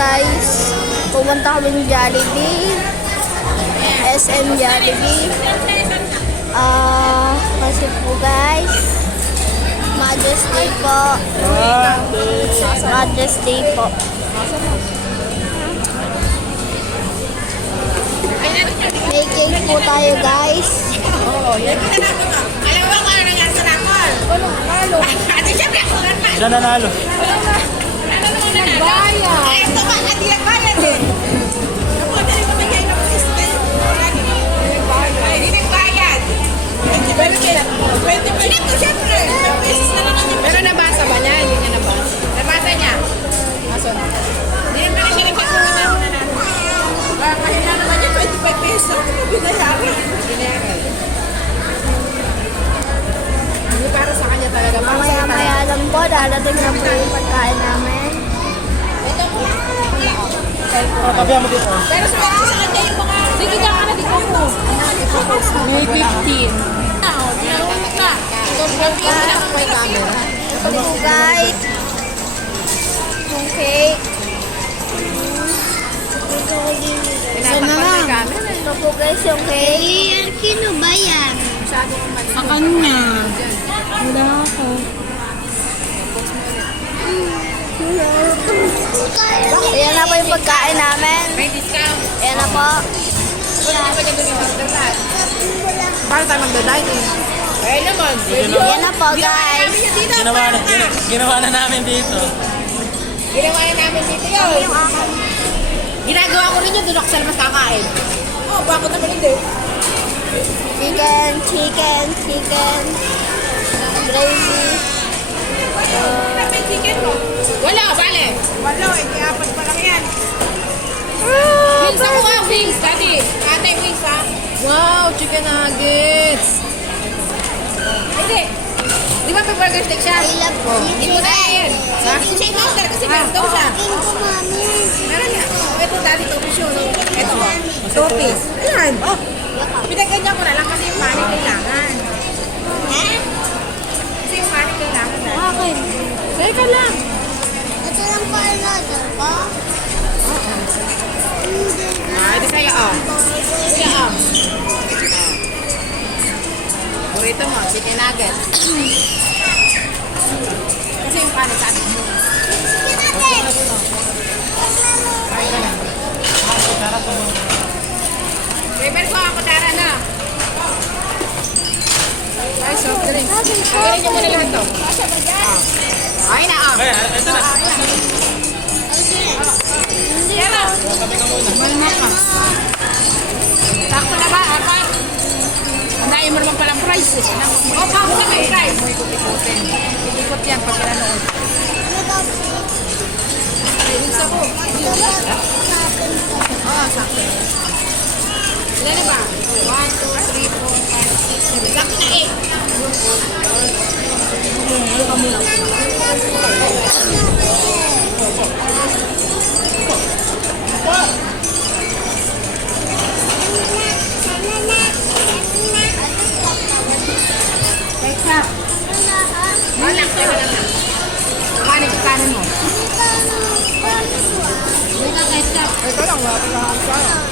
guys, pumunta kami ng Jollibee, SM Jollibee. Kasi po guys, Mother's Day po. Mother's Day po. May cake po tayo guys. Alam mo kung ano nangyari sa Rakol? Ate, syempre ako nga pa. Siya nanalo. Ano naman nanalo? Ay, ito ba? Ate, nagbayad eh. Ako, dali mo bigay ng assistant. Ay, hindi nagbayad. 20 po, syempre. Pero nabasa ba niya? Hindi niya nabasa. Nabasa niya? Aso na. Hindi naman na siya nagkakaroon na nanalo. Kahit na naman niya 25 pesos. Binayaran. Hindi para sa kanya talaga. Mamaya-maya lang po, darating na po yung pagkain namin. Ito po. Tabihan mo dito. Pero sa kanya yung mga... Sige, ka na dito mo. May 15. Ito po guys, yung cake. Ito po guys yung cake. Sino ba yan? Sa kanya. Wala ako. Ayan na po yung pagkain namin. May discount. Ayan na po. Wala pa dyan doon yung magdadaan. Para tayo magdadaan eh. Eh naman. Ayan na po guys. Ginawa na namin dito. Ginawa na namin dito yun. Ginagawa ko rin yun. Doon ako sa labas kakain. Oh, bakit naman hindi? Chicken. Gravy. May chicken mo? Wala, bale. Wala, eh. Apat pa lang yan. Wings ako ah, wings. Daddy. Ate, wings ah. Wow, chicken nuggets. Hindi. Di ba may burger steak siya? I love Hindi mo na yan. Ha? Hindi siya in-order kasi meron daw siya. Meron nga. Ito dati ito piso. Ito. 2 piece. Yan. Pinaganyan ko na lang kasi yung money kailangan. Ha? Kasi yung money kailangan. Bakit? Teka lang. Ito lang pa another po. Ah, ito sa'yo oh. Kuya oh. Burrito mo, chicken nugget. Kasi yung paano sa atin mo. Paper ko ako tara na. Ay, soft drink. Pagkain niyo muna lahat to. Ay na oh. Kaya, ito na. Tara. Malma ka. Sakto na ba? Apat. Andayin mo naman palang price eh. O, bago na may price. Ikot-ikotin. Ikot yan pag kinanood. Ayun sa ko. Oo, sakto. Ilan na ba? 1, 2, 3, 4, 5, 6, 7. Sakto na 8. Ketchup. Wala, kaya lang na. Kumanin yung kanin mo. May ka ketchup. Ito lang, wala kang sarap.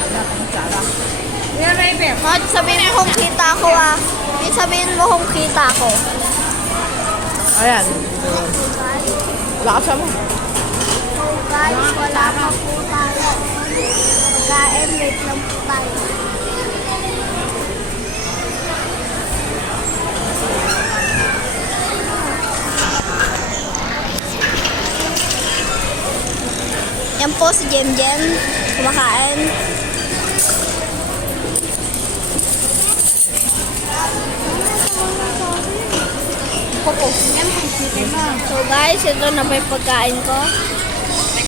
Wala kang sarap. Yan, Raver. Mad, sabihin mo kung kita ko ah. Sabihin mo kung kita ko. Ayan. Wala ka sama. So guys, wala pa po tayo. Kain, wait lang po tayo. Yan po si Jem kumakain. So guys, ito na po yung pagkain ko.